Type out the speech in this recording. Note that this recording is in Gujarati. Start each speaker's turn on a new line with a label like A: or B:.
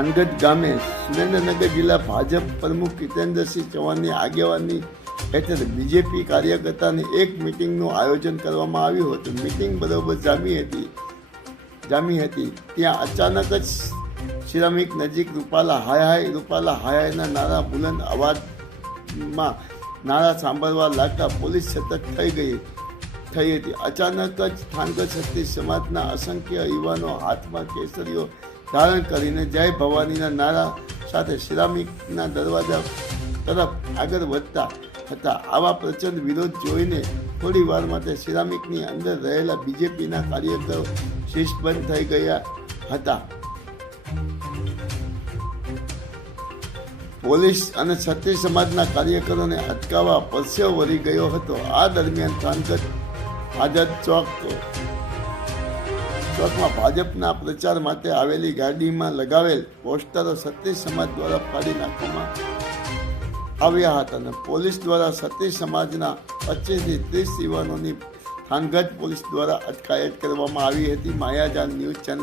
A: થાનગઢ ગામે સુરેન્દ્રનગર જિલ્લા ભાજપ પ્રમુખ જીતેન્દ્રસિંહ ચૌહાણની આગેવાની હેઠળ બીજેપી કાર્યકર્તાની એક મિટિંગનું આયોજન કરવામાં આવ્યું હતું. મિટિંગ બરોબર જામી હતી. જામી હતી. ત્યાં અચાનક જ સિરામિક નજીક રૂપાલા હાય હાય, રૂપાલા હાય હાયના નારા બુલંદ અવાજમાં નારા સાંભળવા લાગતા પોલીસ સતત થઈ ગઈ, થઈ હતી. અચાનક જ થાનગઢ શક્તિ સમાજના અસંખ્ય યુવાનો હાથમાં કેસરીઓ ધારણ કરીને જય ભવાનીના નારા સાથે સિરામિકના દરવાજા તરફ આગળ વધતા હતા. આવા પ્રચંડ વિરોધ જોઈને થોડી વાર માટે સિરામિકની અંદર રહેલા બીજેપીના કાર્યકરો શિસ્તબંધ થઈ ગયા હતા. પોલીસ અને ક્ષત્રિય સમાજના કાર્યકરોને અટકાવવા પરસેવો વળી ગયો હતો. આ દરમિયાન સાંસદ આઝાદ ચોક ચોકમાં ભાજપના પ્રચાર માટે આવેલી ગાડીમાં લગાવેલ પોસ્ટરો સતીશ સમાજ દ્વારા ફાડી નાખવામાં આવ્યા હતા અને પોલીસ દ્વારા ક્ષત્રિય સમાજના પચીસથી ત્રીસ યુવાનોની થાનગઢ પોલીસ દ્વારા અટકાયત કરવામાં આવી હતી. માયાજાન ન્યૂઝ ચેનલ